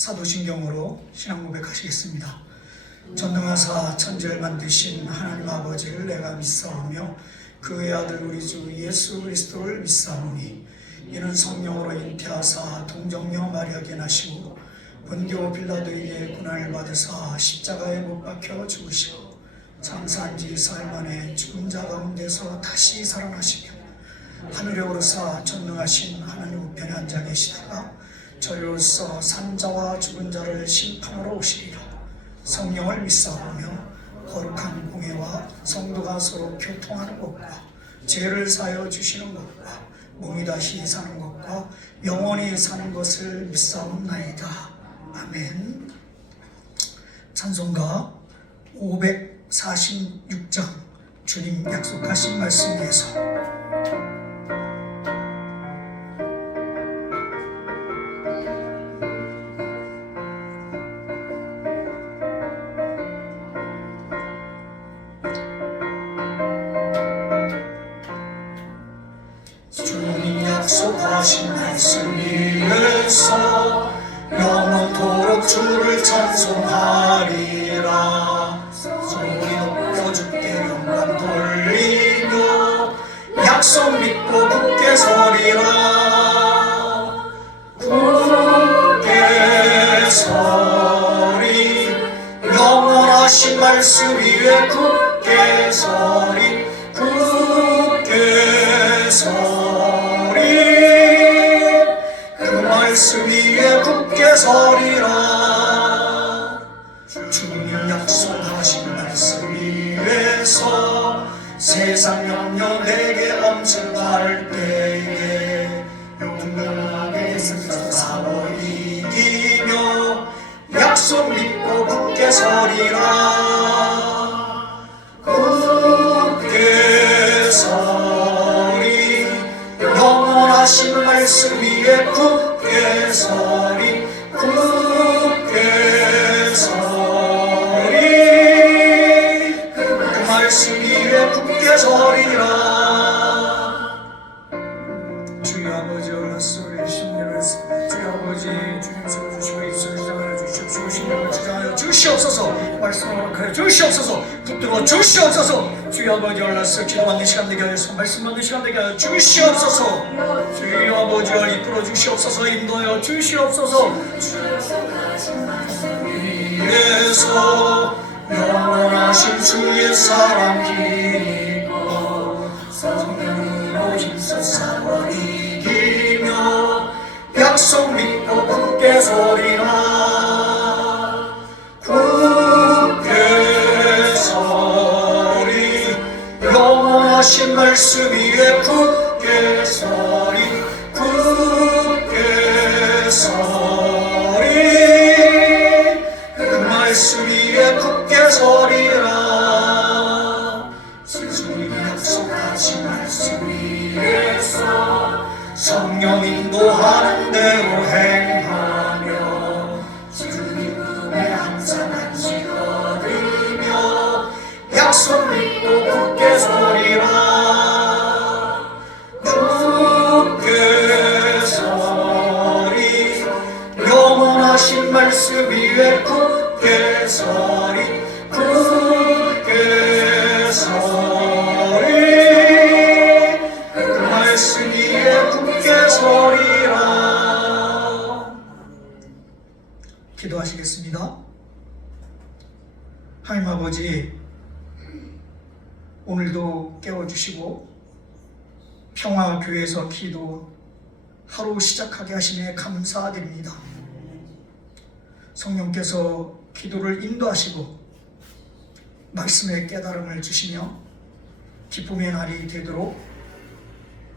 사도신경으로 신앙 고백하시겠습니다. 전능하사 천지를 만드신 하나님 아버지를 내가 믿사오며 그의 아들 우리 주 예수 그리스도를 믿사오니 이는 성령으로 잉태하사 동정녀 마리아에게 나시고 본디오 빌라도에게 고난을 받으사 십자가에 못 박혀 죽으시고 장사한 지 사흘 만에 죽은 자 가운데서 다시 살아나시며 하늘에 오르사 전능하신 하나님 우편에 앉아 계시다가 저희로서 산자와 죽은 자를 심판하러 오시리라. 성령을 믿사오며 거룩한 공회와 성도가 서로 교통하는 것과 죄를 사하여 주시는 것과 몸이 다시 사는 것과 영원히 사는 것을 믿사옵나이다. 아멘. 찬송가 546장 주님 약속하신 말씀에서 약속하신 말씀 위에서 영원토록 주를 찬송하리라. 소리 높여 주께 영광 돌리며 약속 믿고 굳게 서리라. 굳게 서리 영원하신 말씀 위에 굳게 서리. 굳게 서리 말씀 위에 굳게 서리라. 주님 약속하신 말씀 위에서 세상 염려 내게 엄증할 때에 용감하게 승서 싸워 이기며 약속 믿고 굳게 서리라. 굳게 서리 영원하신 말씀 위에 굳게 서리. 굳게 서리 그 말씀 위에 굳게 서리라. 주여 아버지 얼라소리 심령을 주여 아버지 주님 세워주시고 입술을 지장하여 주시옵시고 심령을 지장하여 주시옵소서. 말씀을 허락하여 주시옵소서. 붙들어 주시옵소서. 주여 아버지 얼라소 기도받는 시간 되게 하여서 말씀 받는 시간 되게 하여 주시옵소서. 주여 아버지 이끌어 주시옵소서. 인도하여 주시옵소서. 위에서 영원하신 주의 사랑 기고 성령으로 힘써 싸워 이기며 약속 믿고 굳게 서리라. 굳게 서리 영원하신 말씀 위에 굳게 서리. 굳게 서리 그 말씀 위에 굳게 서리라. 주님 약속하신 말씀 위에서 성령 인도하는 대로 행하며 주님 품에 항상 안식 얻으며 약속 믿고 굳게 서리라. 굳게 서리 영원하신 말씀 위에 굳게 서리. 굳게 서리 그 말씀 위에 굳게 서리라. 기도하시겠습니다. 하나님 아버지 오늘도 깨워주시고 평화교회에서 기도 하루 시작하게 하심에 감사드립니다. 성령께서 기도를 인도하시고 말씀의 깨달음을 주시며 기쁨의 날이 되도록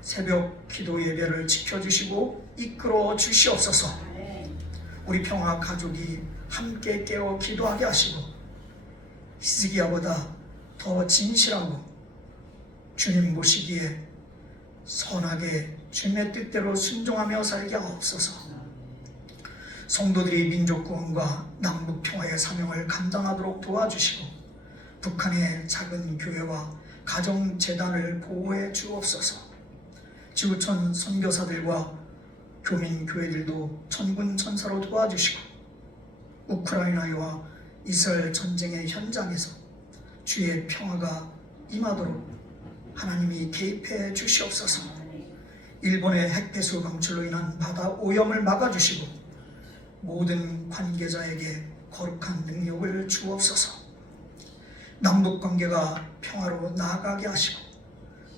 새벽 기도 예배를 지켜주시고 이끌어 주시옵소서. 우리 평화 가족이 함께 깨어 기도하게 하시고 히스기야보다 더 진실하고 주님 보시기에 선하게 주님의 뜻대로 순종하며 살게 하옵소서. 성도들이 민족 구원과 남북 평화의 사명을 감당하도록 도와주시고 북한의 작은 교회와 가정재단을 보호해 주옵소서. 지구촌 선교사들과 교민 교회들도 천군 천사로 도와주시고 우크라이나와 이스라엘 전쟁의 현장에서 주의 평화가 임하도록 하나님이 개입해 주시옵소서. 일본의 핵폐수 방출로 인한 바다 오염을 막아주시고 모든 관계자에게 거룩한 능력을 주옵소서. 남북관계가 평화로 나아가게 하시고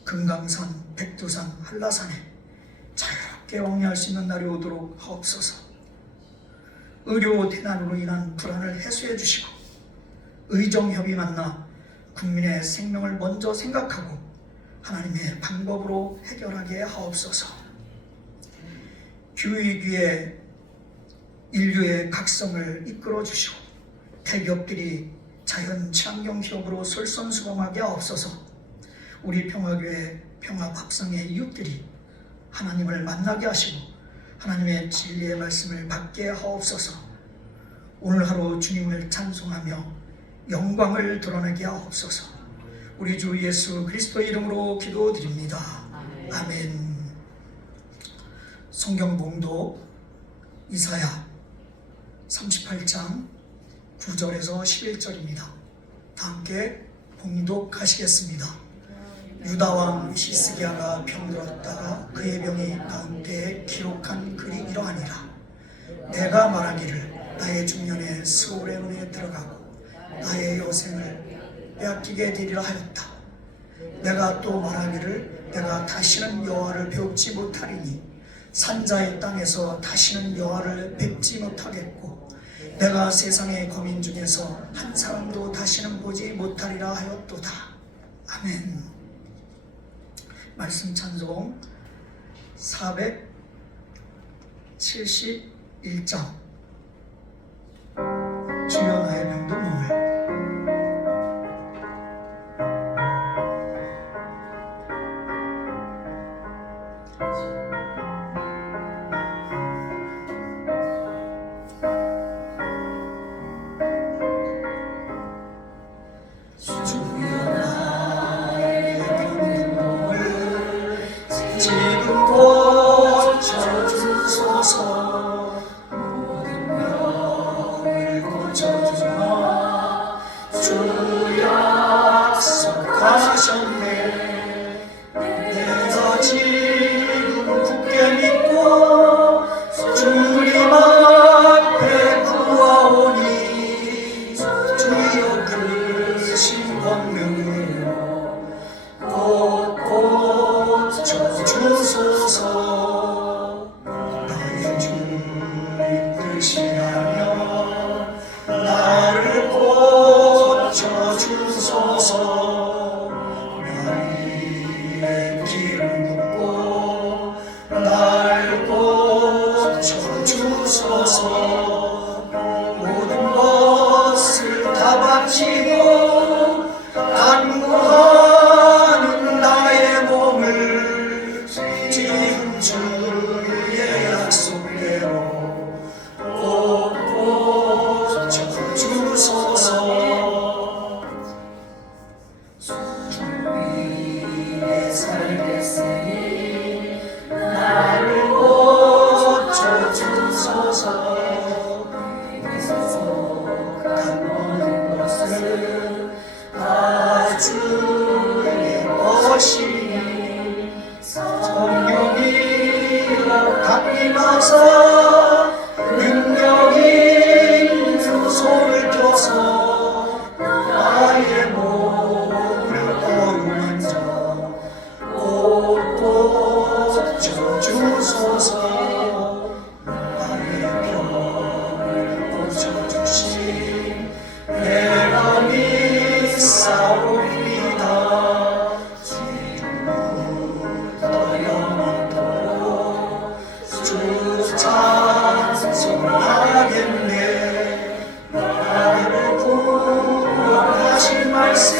금강산, 백두산, 한라산에 자유롭게 왕래할 수 있는 날이 오도록 하옵소서. 의료 대난으로 인한 불안을 해소해 주시고 의정협이 만나 국민의 생명을 먼저 생각하고 하나님의 방법으로 해결하게 하옵소서. 기후위기에 인류의 각성을 이끌어 주시고 대기업들이 자연 친환경 기업으로 솔선수범하게 하옵소서. 우리 평화교회 평화밥성의 이웃들이 하나님을 만나게 하시고 하나님의 진리의 말씀을 받게 하옵소서. 오늘 하루 주님을 찬송하며 영광을 드러내게 하옵소서. 우리 주 예수 그리스도의 이름으로 기도드립니다. 아멘. 성경 봉독 이사야 38장 9절에서 11절입니다. 다 함께 봉독하시겠습니다. 유다 왕 히스기야가 병들었다가 그의 병이 나은 때에 기록한 글이 이러하니라. 내가 말하기를 나의 중년에 스올의 문에 들어가고 나의 여생을 빼앗기게 되리라 하였다. 내가 또 말하기를 내가 다시는 여호와를 배우지 못하리니 산자의 땅에서 다시는 여호와를 뵙지 못하겠고 내가 세상의 거민 중에서 한 사람도 다시는 보지 못하리라 하였도다. 아멘. 말씀 찬송 471장 주여 나의 병도 몸을. 내가 지금 굳게 믿고 주님 앞에 구하오니 주여 크신 권능으로 곳곳 주소서. 나의 주님 뜻이라면 나를 고쳐주소서. 길을 묻고 날 고쳐주소서. 모든 것을 다 바치고 간구하는 나의 몸을 지금 주의 약속대로 꼭 고쳐주소서. 살겠으니 나를 고쳐주소서. 속한 모든 것을 다 주의 것이니 성령이여 강림하사 능력 있는 손을 펴서 나의 몸을 어루만져 고쳐주소서. 나의 병을 고쳐주신 내가 믿사옵니다. 지금부터 영원토록 주 찬송하겠네. 나를 구원하신 말씀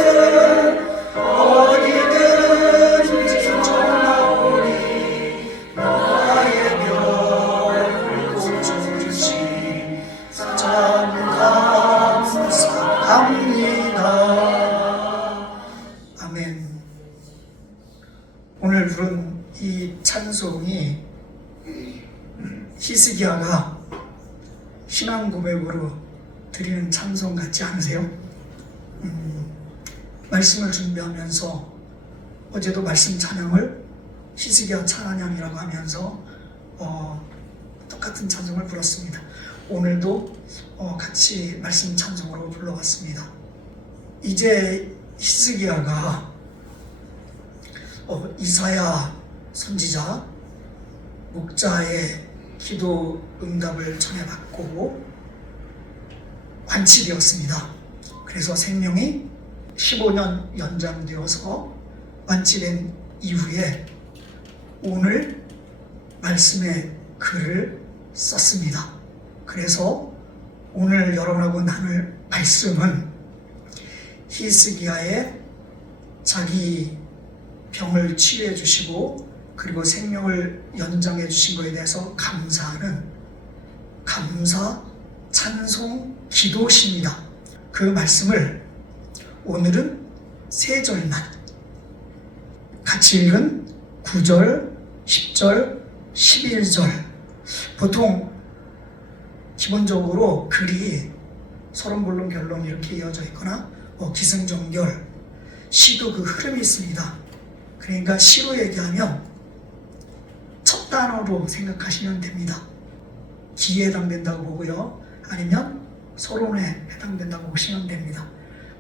어디든지 전하오니 나의 병을 고쳐주신 참 감사합니다. 아멘. 오늘 부른 이 찬송이 히스기야가 신앙 고백으로 드리는 찬송 같지 않으세요? 말씀을 준비하면서 어제도 말씀 찬양을 히스기야 찬양이라고 하면서 똑같은 찬송을 불렀습니다. 오늘도 같이 말씀 찬송으로 불러봤습니다. 이제 히스기야가 이사야 선지자 목자의 기도 응답을 전해받고 완치되었습니다. 그래서 생명이 15년 연장되어서 완치된 이후에 오늘 말씀의 글을 썼습니다. 그래서 오늘 여러분하고 나눌 말씀은 히스기야의 자기 병을 치유해 주시고 그리고 생명을 연장해 주신 것에 대해서 감사하는 감사 찬송 기도십니다. 그 말씀을 오늘은 세 절만 같이 읽은 9절, 10절, 11절. 보통 기본적으로 글이 서론본론 결론 이렇게 이어져 있거나 기승전결, 시도 그 흐름이 있습니다. 그러니까 시로 얘기하면 첫 단어로 생각하시면 됩니다. 기에 해당된다고 보고요. 아니면 서론에 해당된다고 보시면 됩니다.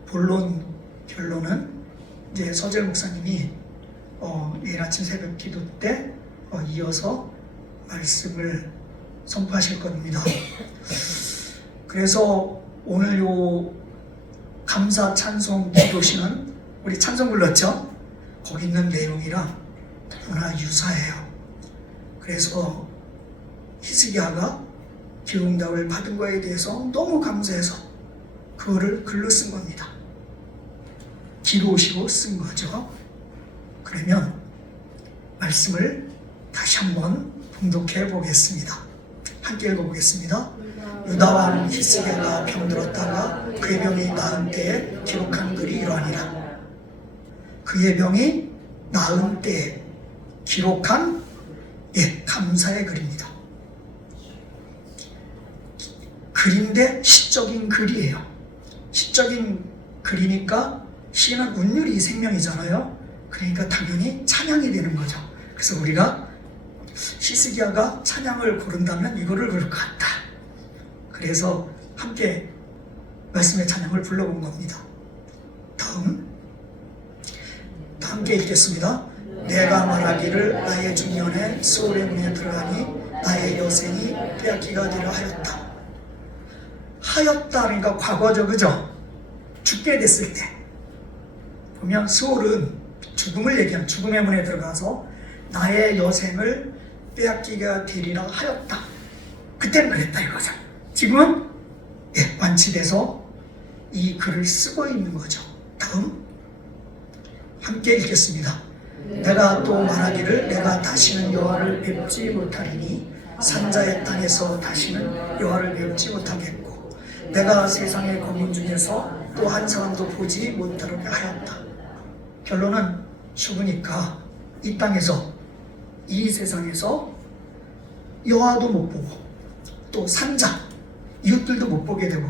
본론, 결론은 이제 서재 목사님이 내일 아침 새벽 기도 때 이어서 말씀을 선포하실 겁니다. 그래서 오늘 요 감사 찬송 기도시는 우리 찬송 불렀죠? 거기 있는 내용이랑 너무나 유사해요. 그래서 히스기야가 기도응답을 받은 거에 대해서 너무 감사해서 그거를 글로 쓴 겁니다. 기도시로 쓴 거죠. 그러면 말씀을 다시 한번 봉독해 보겠습니다. 함께 읽어보겠습니다. 유다 왕 히스기야가 병들었다가 그의 병이 나은 때에 기록한 글이 이러하니라. 그의 병이 나은 때에 기록한 감사의 글입니다. 글인데 시적인 글이에요. 시적인 글이니까 시는 운율이 생명이잖아요. 그러니까 당연히 찬양이 되는 거죠. 그래서 우리가 히스기야가 찬양을 고른다면 이거를 고를 것 같다. 그래서 함께 말씀의 찬양을 불러본 겁니다. 다음 함께 읽겠습니다. 내가 말하기를 나의 중년에 수월의 문에 들어가니 나의 여생이 빼앗기가 되려 하였다. 하였다 그러니까 과거죠, 그죠? 죽게 됐을 때 보면 수월은 죽음을 얘기하는 죽음의 문에 들어가서 나의 여생을 빼앗기가 되리라 하였다. 그때는 그랬다 이거죠. 지금은 완치돼서 이 글을 쓰고 있는 거죠. 다음 함께 읽겠습니다. 내가 또 말하기를 내가 다시는 여호와를 뵙지 못하리니 산자의 땅에서 다시는 여호와를 뵙지 못하겠고 내가 세상의 검문 중에서 또 한 사람도 보지 못하게 하였다. 결론은 죽으니까 이 땅에서 이 세상에서 여호와도 못 보고 또 산자 이웃들도 못 보게 되고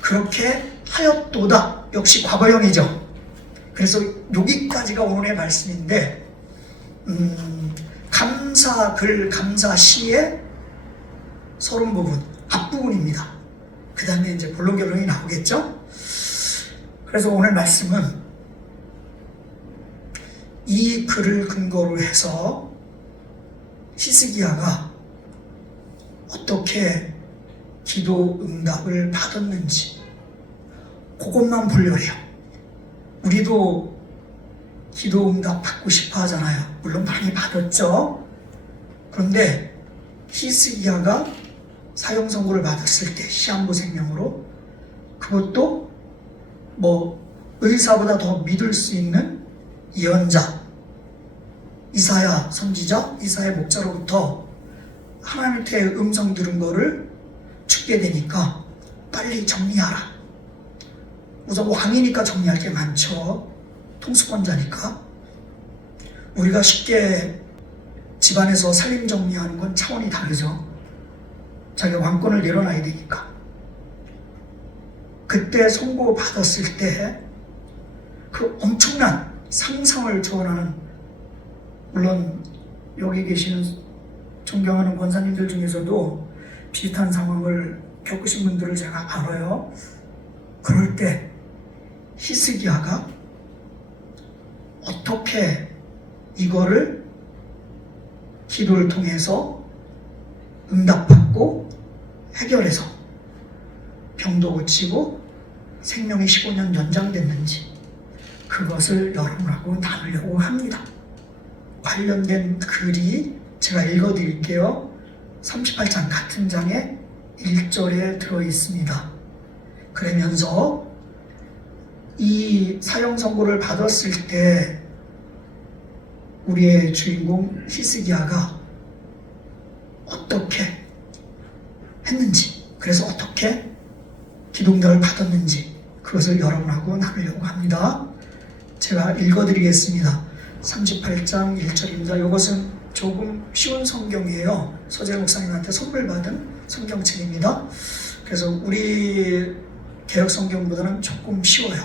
그렇게 하였도다. 역시 과거형이죠. 그래서 여기까지가 오늘의 말씀인데 감사글, 감사시의 서론 부분, 앞부분입니다. 그 다음에 이제 본론 결론이 나오겠죠? 그래서 오늘 말씀은 이 글을 근거로 해서 히스기야가 어떻게 기도 응답을 받았는지 그것만 보려고 해요. 우리도 기도 응답 받고 싶어 하잖아요. 물론 많이 받았죠. 그런데 히스기야가 사형 선고를 받았을 때 시한부 생명으로 그것도 의사보다 더 믿을 수 있는 예언자 이사야 선지자 이사야 목자로부터 하나님의 음성 들은 거를 죽게 되니까 빨리 정리하라. 우선 왕이니까 정리할 게 많죠. 통수권자니까. 우리가 쉽게 집안에서 살림 정리하는 건 차원이 다르죠. 자기가 왕권을 내려놔야 되니까. 그때 선고받았을 때 그 엄청난 상상을 초월하는, 물론 여기 계시는 존경하는 권사님들 중에서도 비슷한 상황을 겪으신 분들을 제가 알아요. 그럴 때 히스기야가 어떻게 이거를 기도를 통해서 응답받고 해결해서 병도 고치고 생명이 15년 연장됐는지, 그것을 여러분하고 나누려고 합니다. 관련된 글이 제가 읽어드릴게요. 38장 같은 장에 1절에 들어있습니다. 그러면서 이 사형 선고를 받았을 때 우리의 주인공 히스기야가 어떻게 했는지, 그래서 어떻게 기도응답을 받았는지, 그것을 여러분하고 나누려고 합니다. 제가 읽어드리겠습니다. 38장 1절입니다. 이것은 조금 쉬운 성경이에요. 서재 목사님한테 선물 받은 성경책입니다. 그래서 우리 개역 성경보다는 조금 쉬워요.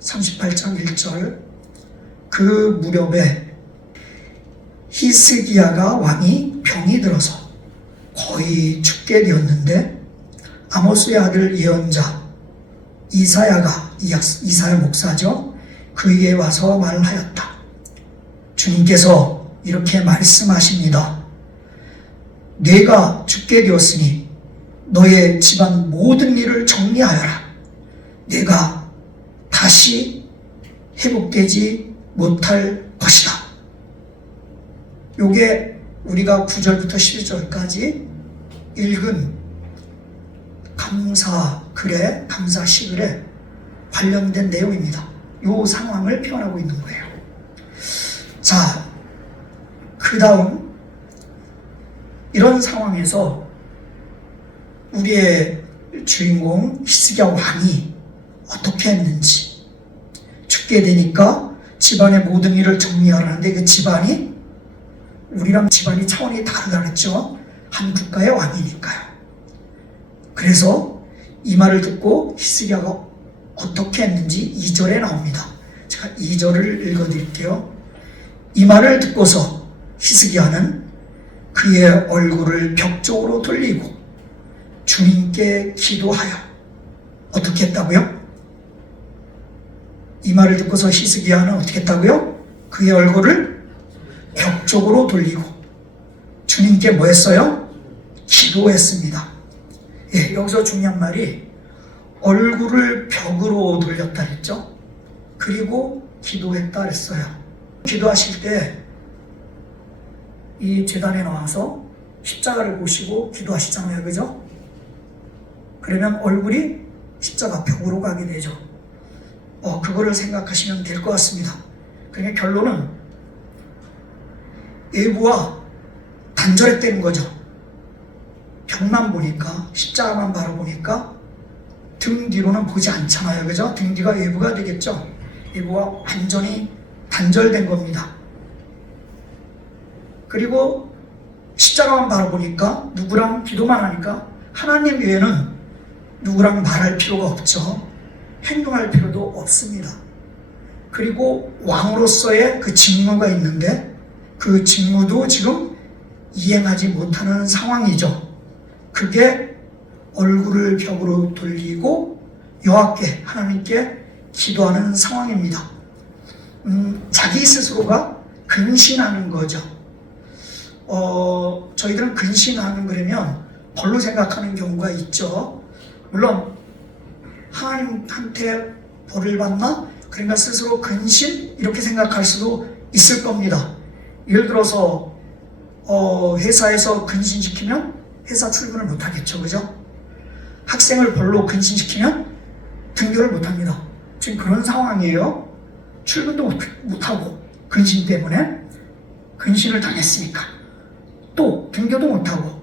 38장 1절. 그 무렵에 히스기야가 왕이 병이 들어서 거의 죽게 되었는데 아모스의 아들 예언자 이사야 목사죠. 그에게 와서 말하였다. 주님께서 이렇게 말씀하십니다. 내가 죽게 되었으니 너의 집안 모든 일을 정리하여라. 내가 다시 회복되지 못할 것이다. 요게 우리가 9절부터 12절까지 읽은 감사글에, 감사시글에 관련된 내용입니다. 요 상황을 표현하고 있는 거예요. 자, 그 다음 이런 상황에서 우리의 주인공 히스기야 왕이 어떻게 했는지, 죽게 되니까 집안의 모든 일을 정리하라는데 그 집안이 우리랑 집안이 차원이 다르다 그랬죠. 한 국가의 왕이니까요. 그래서 이 말을 듣고 히스기야가 어떻게 했는지 2절에 나옵니다. 제가 2절을 읽어드릴게요. 이 말을 듣고서 히스기야는 그의 얼굴을 벽 쪽으로 돌리고 주님께 기도하여 어떻게 했다고요? 이 말을 듣고서 히스기야는 어떻게 했다고요? 그의 얼굴을 벽 쪽으로 돌리고 주님께 뭐 했어요? 기도했습니다. 예, 여기서 중요한 말이 얼굴을 벽으로 돌렸다 그랬죠? 그리고 기도했다 그랬어요. 기도하실 때 이 제단에 나와서 십자가를 보시고 기도하시잖아요. 그죠? 그러면 얼굴이 십자가 벽으로 가게 되죠. 그거를 생각하시면 될 것 같습니다. 그러니까 결론은 예부와 단절했다는 거죠. 벽만 보니까, 십자가만 바라보니까 등 뒤로는 보지 않잖아요. 그죠? 등 뒤가 예부가 되겠죠. 예부와 완전히 단절된 겁니다. 그리고 십자가만 바라보니까, 누구랑 기도만 하니까 하나님 외에는 누구랑 말할 필요가 없죠. 행동할 필요도 없습니다. 그리고 왕으로서의 그 직무가 있는데 그 직무도 지금 이행하지 못하는 상황이죠. 그게 얼굴을 벽으로 돌리고 여호와께, 하나님께 기도하는 상황입니다. 자기 스스로가 근신하는 거죠. 저희들은 근신하는 그러면 벌로 생각하는 경우가 있죠. 물론 하나님한테 벌을 받나? 그러니까 스스로 근신? 이렇게 생각할 수도 있을 겁니다. 예를 들어서 회사에서 근신시키면 회사 출근을 못하겠죠. 그죠? 학생을 벌로 근신시키면 등교를 못합니다. 지금 그런 상황이에요. 출근도 못하고 근신 때문에 근신을 당했으니까. 또 등교도 못하고.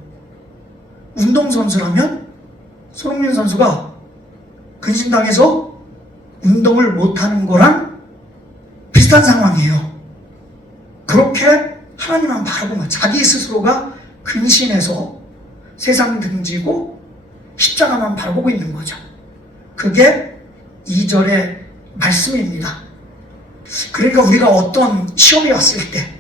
운동선수라면 손흥민 선수가 근신당해서 운동을 못하는 거랑 비슷한 상황이에요. 그렇게 하나님만 바라보면 자기 스스로가 근신해서 세상 등지고 십자가만 바라보고 있는 거죠. 그게 2절의 말씀입니다. 그러니까 우리가 어떤 시험이 왔을 때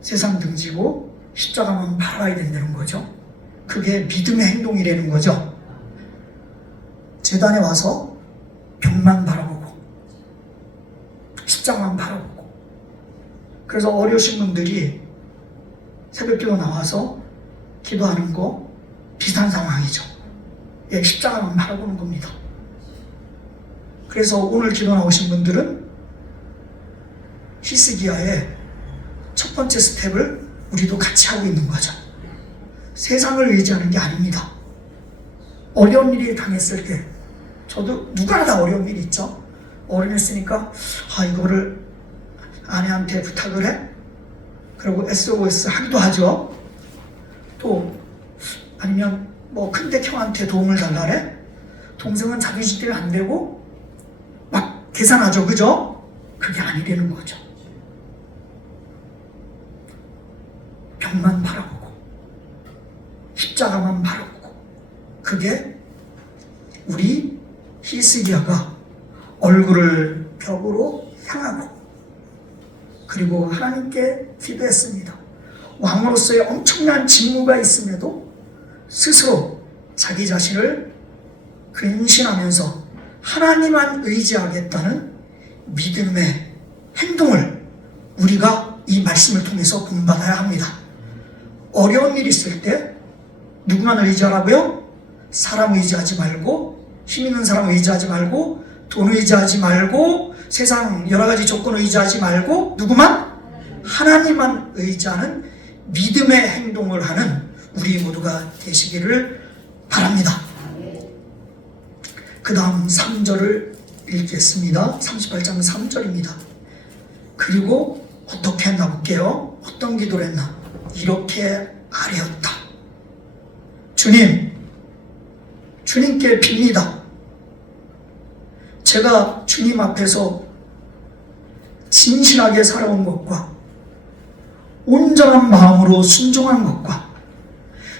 세상 등지고 십자가만 바라야 된다는 거죠. 그게 믿음의 행동이라는 거죠. 제단에 와서 벽만 바라보고 십자가만 바라보고, 그래서 어려우신 분들이 새벽기도 나와서 기도하는 거 비슷한 상황이죠. 예, 십자가만 바라보는 겁니다. 그래서 오늘 기도 나오신 분들은 히스기야의 첫 번째 스텝을 우리도 같이 하고 있는 거죠. 세상을 의지하는 게 아닙니다. 어려운 일이 당했을 때, 저도 누구나 다 어려운 일이 있죠. 어려웠으니까 이거를 아내한테 부탁을 해? 그리고 SOS 하기도 하죠. 또 아니면 뭐 큰댁 형한테 도움을 달라래? 동생은 자존심 때문에 안 되고 막 계산하죠. 그죠? 그게 아니라는 거죠. 벽만 바라보고 십자가만 바라보고, 그게 우리 히스기야가 얼굴을 벽으로 향하고 그리고 하나님께 기도했습니다. 왕으로서의 엄청난 직무가 있음에도 스스로 자기 자신을 근신하면서 하나님만 의지하겠다는 믿음의 행동을 우리가 이 말씀을 통해서 본받아야 합니다. 어려운 일이 있을 때 누구만 의지하라고요? 사람 의지하지 말고, 힘 있는 사람 의지하지 말고, 돈 의지하지 말고, 세상 여러 가지 조건 의지하지 말고, 누구만? 하나님만 의지하는 믿음의 행동을 하는 우리 모두가 되시기를 바랍니다. 그 다음 3절을 읽겠습니다. 38장 3절입니다. 그리고 어떻게 했나 볼게요. 어떤 기도를 했나? 이렇게 아뢰었다. 주님께 빕니다. 제가 주님 앞에서 진실하게 살아온 것과 온전한 마음으로 순종한 것과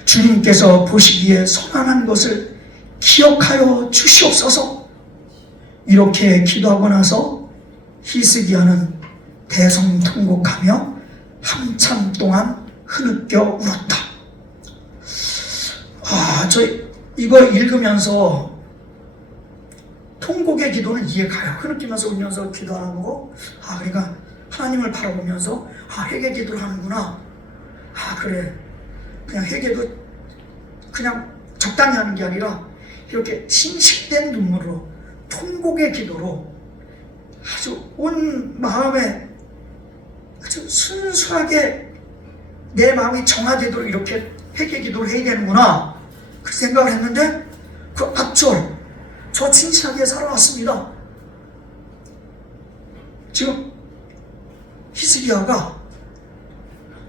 주님께서 보시기에 선한 것을 기억하여 주시옵소서. 이렇게 기도하고 나서 히스기야는 대성통곡하며 한참 동안 흐느껴 울었다. 저 이거 읽으면서 통곡의 기도는 이해가요. 흐느끼면서 울면서 기도하는 거. 그러니까 하나님을 바라보면서 회개 기도를 하는구나. 그래. 그냥 회개도 그냥 적당히 하는 게 아니라 이렇게 심식된 눈물로 통곡의 기도로 아주 온 마음에 아주 순수하게 내 마음이 정화되도록 이렇게 회개 기도를 해야 되는구나, 그 생각을 했는데 그 앞절 저 진실하게 살아왔습니다. 지금 히스기야가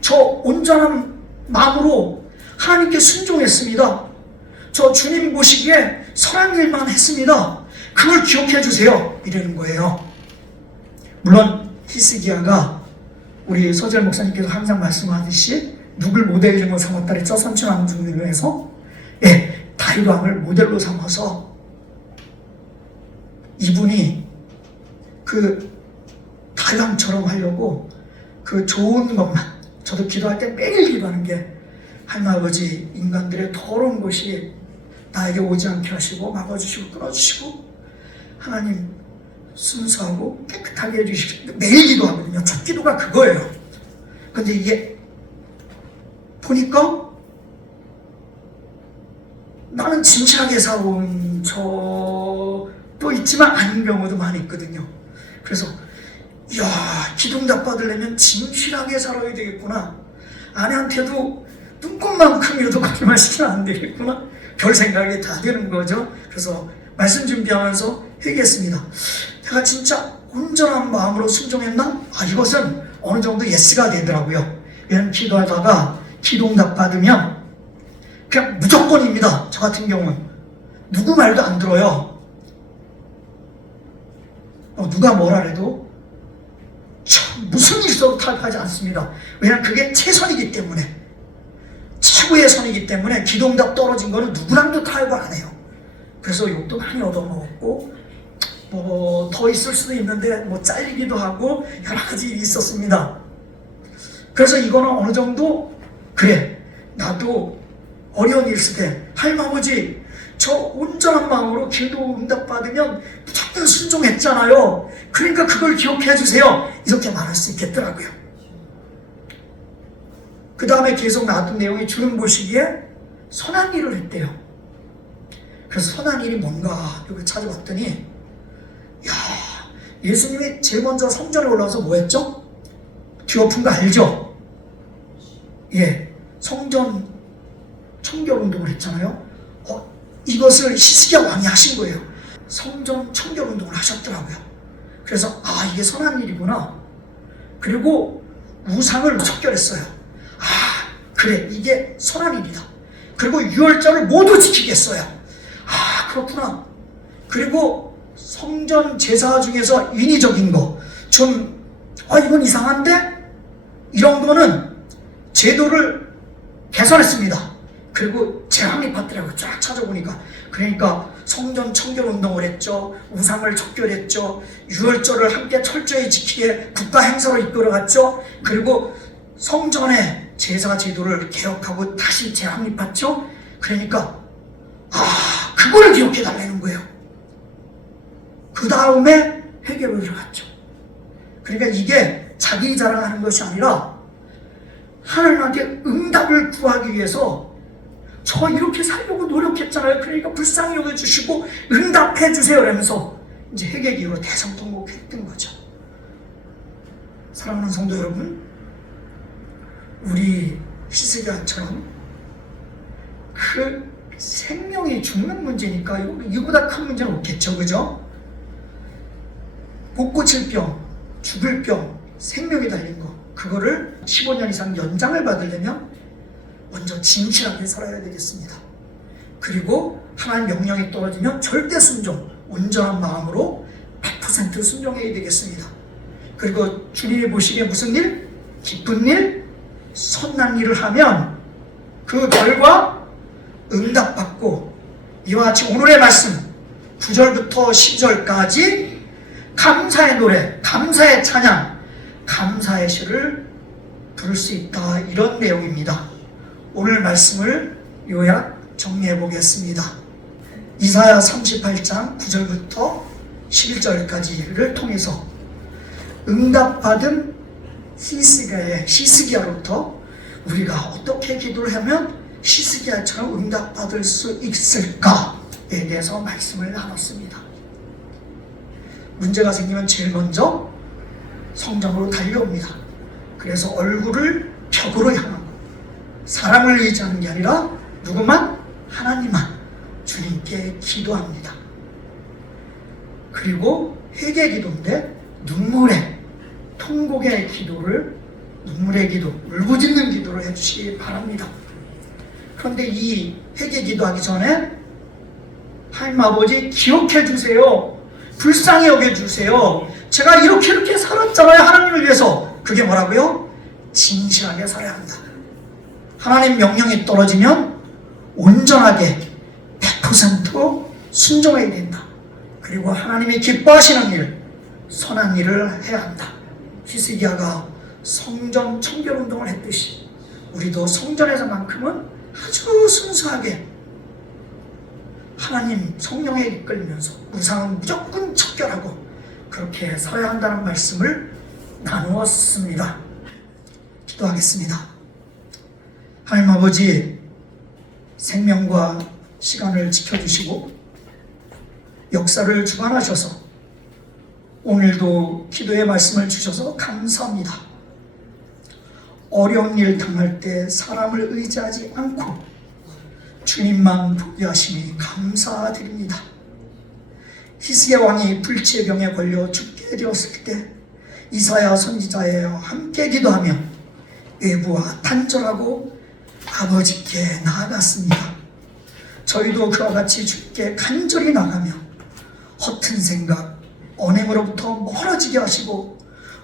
저 온전한 마음으로 하나님께 순종했습니다. 저 주님 보시기에 선한 일만 했습니다. 그걸 기억해 주세요. 이러는 거예요. 물론 히스기야가 우리 서재 목사님께서 항상 말씀하듯이 누굴 모델로 삼았다 그랬죠? 선천왕중으로 해서 다윗 왕을 모델로 삼아서 이분이 그 다윗 왕처럼 하려고 그 좋은 것만, 저도 기도할 때 매일 기도하는 게 하나님 아버지, 인간들의 더러운 것이 나에게 오지 않게 하시고 막아주시고 끊어주시고 하나님 순수하고 깨끗하게 해주시고 매일 기도하거든요. 첫 기도가 그거예요. 근데 이게 보니까 나는 진실하게 살아온 저도 있지만 아닌 경우도 많이 있거든요. 그래서 기도응답 받으려면 진실하게 살아야 되겠구나. 아내한테도 눈꽃만큼이라도 거짓말 시키면 안 되겠구나. 별 생각이 다 드는 거죠. 그래서 말씀 준비하면서 회개했습니다. 내가 진짜 온전한 마음으로 순종했나? 이것은 어느 정도 예스가 되더라고요. 왜냐면 기도하다가 기도응답 받으면 그냥 무조건입니다. 저 같은 경우는 누구 말도 안 들어요. 누가 뭐라 해도 무슨 일 있어도 타협하지 않습니다. 왜냐면 그게 최선이기 때문에. 최고의 선이기 때문에 기도응답 떨어진 거는 누구랑도 타협을 안 해요. 그래서 욕도 많이 얻어먹었고 뭐 더 있을 수도 있는데 뭐 잘리기도 하고 여러 가지 일이 있었습니다. 그래서 이거는 어느 정도 그래 나도 어려운 일 있을 때 하나님 아버지 저 온전한 마음으로 기도 응답 받으면 무조건 순종했잖아요. 그러니까 그걸 기억해 주세요. 이렇게 말할 수 있겠더라고요. 그 다음에 계속 나왔던 내용이 주님 보시기에 선한 일을 했대요. 그래서 선한 일이 뭔가 여기 찾아봤더니 야 예수님이 제일 먼저 성전에 올라와서 뭐 했죠? 뒤엎은 거 알죠? 예, 성전 청결운동을 했잖아요. 이것을 히스기야 왕이 하신 거예요. 성전 청결운동을 하셨더라고요. 그래서 아 이게 선한 일이구나. 그리고 우상을 척결했어요. 아 그래 이게 선한 일이다. 그리고 유월절을 모두 지키겠어요. 아 그렇구나. 그리고 성전 제사 중에서 인위적인 거 좀 이건 이상한데? 이런 거는 제도를 개선했습니다. 그리고 재앙이 받더라고요. 쫙 찾아보니까. 그러니까 성전 청결운동을 했죠. 우상을 척결했죠. 유월절을 함께 철저히 지키게 국가 행사로 이끌어갔죠. 그리고 성전의 제사 제도를 개혁하고 다시 재확립했죠. 그러니까 그거를 기억해 달라는 거예요. 그 다음에 회개로 들어갔죠. 그러니까 이게 자기 자랑하는 것이 아니라 하나님한테 응답을 구하기 위해서 저 이렇게 살려고 노력했잖아요. 그러니까 불쌍히 여겨주시고 응답해 주세요. 이러면서 이제 회개기로 대성통곡했던 거죠. 사랑하는 성도 여러분, 우리 히스기야처럼 그 생명이 죽는 문제니까 이보다 큰 문제는 없겠죠, 그죠? 못 고칠 병, 죽을 병, 생명이 달린 거 그거를 15년 이상 연장을 받으려면 먼저 진실하게 살아야 되겠습니다. 그리고 하나님 명령이 떨어지면 절대 순종, 온전한 마음으로 100% 순종해야 되겠습니다. 그리고 주님이 보시기에 무슨 일? 기쁜 일, 선한 일을 하면 그 결과 응답받고 이와 같이 오늘의 말씀 9절부터 10절까지 감사의 노래, 감사의 찬양, 감사의 시를 부를 수 있다 이런 내용입니다. 오늘 말씀을 요약 정리해 보겠습니다. 이사야 38장 9절부터 11절까지를 통해서 응답받은 히스기야로부터 우리가 어떻게 기도를 하면 히스기야처럼 응답받을 수 있을까에 대해서 말씀을 나눴습니다. 문제가 생기면 제일 먼저 성전으로 달려옵니다. 그래서 얼굴을 벽으로 향하고 사람을 의지하는 게 아니라 누구만? 하나님만 주님께 기도합니다. 그리고 회개 기도인데 눈물의 통곡의 기도를 눈물의 기도, 울부짖는 기도를 해주시기 바랍니다. 그런데 이 회개 기도하기 전에 하나님 아버지 기억해 주세요. 불쌍히 여겨주세요. 제가 이렇게 살았잖아요. 하나님을 위해서. 그게 뭐라고요? 진실하게 살아야 한다. 하나님 명령이 떨어지면 온전하게 100% 순종해야 된다. 그리고 하나님이 기뻐하시는 일, 선한 일을 해야 한다. 히스기야가 성전 청결운동을 했듯이 우리도 성전에서만큼은 아주 순수하게 하나님 성령에 이끌면서 우상은 무조건 척결하고 그렇게 살아야 한다는 말씀을 나누었습니다. 기도하겠습니다. 하나님 아버지, 생명과 시간을 지켜주시고 역사를 주관하셔서 오늘도 기도의 말씀을 주셔서 감사합니다. 어려운 일 당할 때 사람을 의지하지 않고 주님만 포기하시니 감사드립니다. 히스기야 왕이 불치의 병에 걸려 죽게 되었을 때 이사야 선지자와 함께 기도하며 외부와 단절하고 아버지께 나아갔습니다. 저희도 그와 같이 주께 간절히 나가며 허튼 생각, 언행으로부터 멀어지게 하시고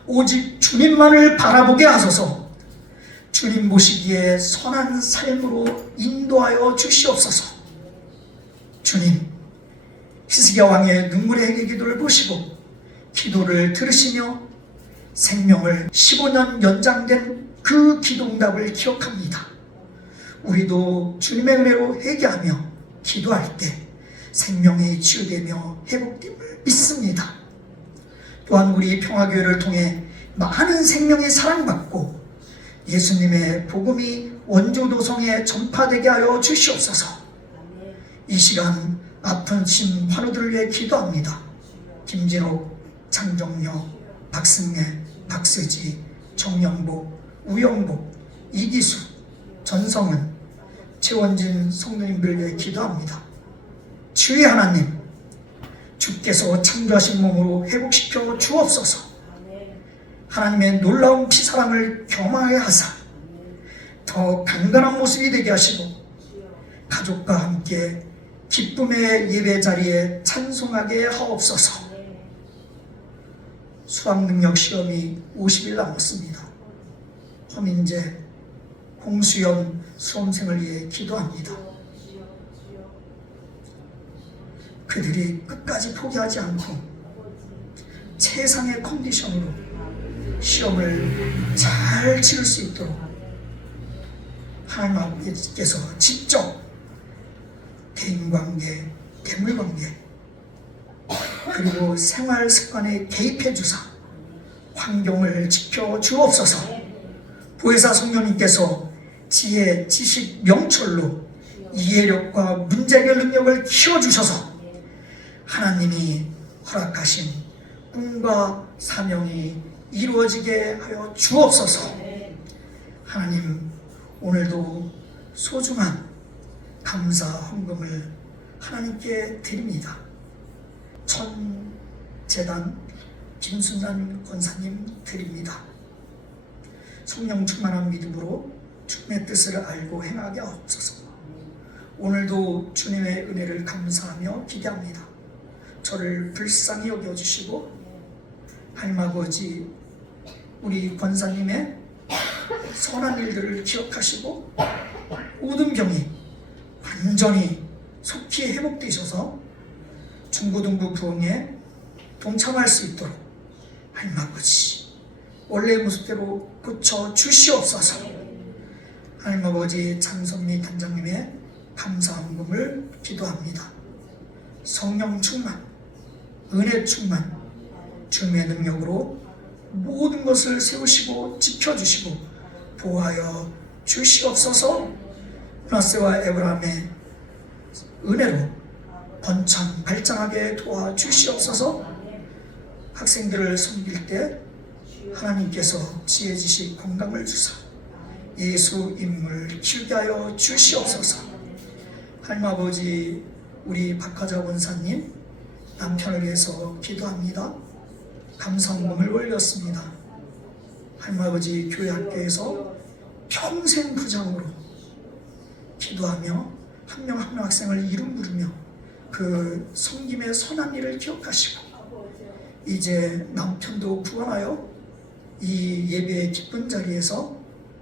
오직 주님만을 바라보게 하소서. 주님 보시기에 선한 삶으로 인도하여 주시옵소서. 주님, 히스기야 왕의 눈물의 행의 기도를 보시고 기도를 들으시며 생명을 15년 연장된 그 기도응답을 기억합니다. 우리도 주님의 은혜로 회개하며 기도할 때 생명이 치유되며 회복됨을 믿습니다. 또한 우리 평화교회를 통해 많은 생명이 사랑받고 예수님의 복음이 원조도성에 전파되게 하여 주시옵소서. 이 시간 아픈 신 환우들을 위해 기도합니다. 김진옥, 장정녀, 박승래, 박세지, 정영복, 우영복, 이기수, 전성은, 최원진 성도님들을 위해 기도합니다. 주의 하나님, 주께서 창조하신 몸으로 회복시켜 주옵소서. 하나님의 놀라운 피사랑을 경험하게 하사 더 강건한 모습이 되게 하시고 가족과 함께 기쁨의 예배 자리에 찬송하게 하옵소서. 수학능력 시험이 50일 남았습니다. 허민재, 홍수연 수험생을 위해 기도합니다. 그들이 끝까지 포기하지 않고 최상의 컨디션으로 시험을 잘 치를 수 있도록 하나님 아버지께서 직접 대인관계, 대물관계 그리고 생활 습관에 개입해 주사 환경을 지켜 주옵소서. 보혜사 성령님께서 지혜, 지식, 명철로 이해력과 문제해결 능력을 키워주셔서 하나님이 허락하신 꿈과 사명이 이루어지게 하여 주옵소서. 하나님, 오늘도 소중한 감사 헌금을 하나님께 드립니다. 천재단 김순란 권사님 드립니다. 성령 충만한 믿음으로 주님의 뜻을 알고 행하게 하옵소서. 오늘도 주님의 은혜를 감사하며 기대합니다. 저를 불쌍히 여겨주시고 하나님 아버지, 우리 권사님의 선한 일들을 기억하시고 모든 병이 완전히 속히 회복되셔서 중고등부 부흥에 동참할 수 있도록 하나님 아버지 원래의 모습대로 고쳐 주시옵소서. 하나님 아버지, 장선미 단장님의 감사헌금을 기도합니다. 성령 충만, 은혜 충만, 주님의 능력으로 모든 것을 세우시고 지켜주시고 보호하여 주시옵소서. 문하세와 에브라함의 은혜로 번창 발전하게 도와주시옵소서. 학생들을 섬길 때 하나님께서 지혜, 지식, 건강을 주사 예수 인물 키우게 하여 주시옵소서. 하나님 아버지, 우리 박하자 원사님 남편을 위해서 기도합니다. 감사헌금을 올렸습니다. 하나님 아버지, 교회 학교에서 평생 부장으로 기도하며 한 명 한 명 학생을 이름 부르며 그 섬김의 선한 일을 기억하시고 이제 남편도 구원하여 이 예배의 기쁜 자리에서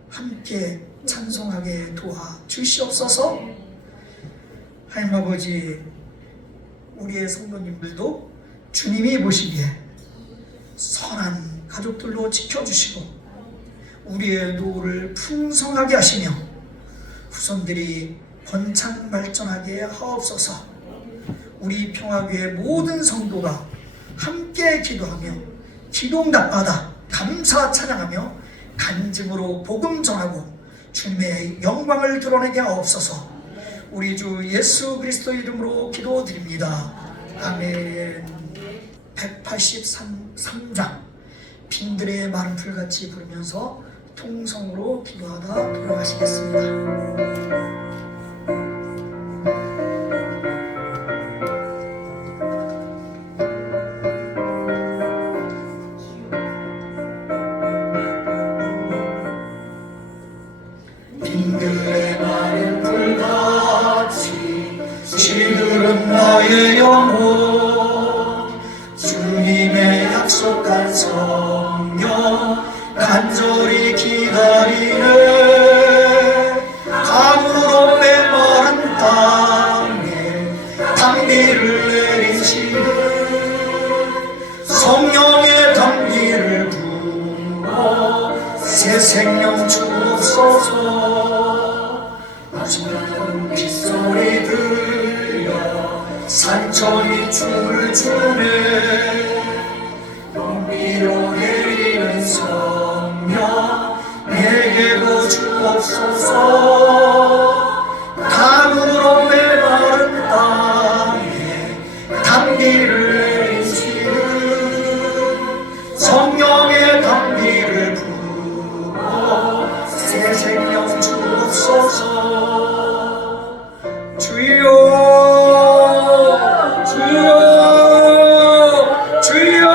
함께 찬송하게 도와 주시옵소서. 하나님 아버지, 우리의 성도님들도 주님이 보시기에 선한 가족들로 지켜주시고 우리의 노후를 풍성하게 하시며 후손들이 번창 발전하게 하옵소서. 우리 평화교회 모든 성도가 함께 기도하며 기도응답 받아 감사 찬양하며 간증으로 복음 전하고 주님의 영광을 드러내게 하옵소서. 우리 주 예수 그리스도 이름으로 기도드립니다. 아멘. 183장 빈들의 마른 풀같이 부르면서 통성으로 기도하다 돌아가시겠습니다. 빈들의 마른 풀같이 시들은 나의 영혼, 주님의 약속한 성령 간절히 기다리네. 주옵소서. 마지막은 빗소리 들려 산천이 춤을 추네. 용비로 내리는 성령 내게도 주옵소서. 강으로 메마른 땅에 단비를 내리시는 성령의 단비를 부어 새 생명 주옵소서. 주여 주여 주여.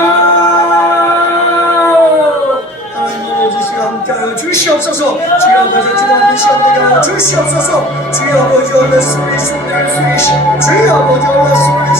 하나님 아버지 함께하여 주시옵소서. 주여 아버지 기도하는 시간 되게 하여 주시옵소서. 주여 아버지 얼른 소리 주여 아버지 얼른 소리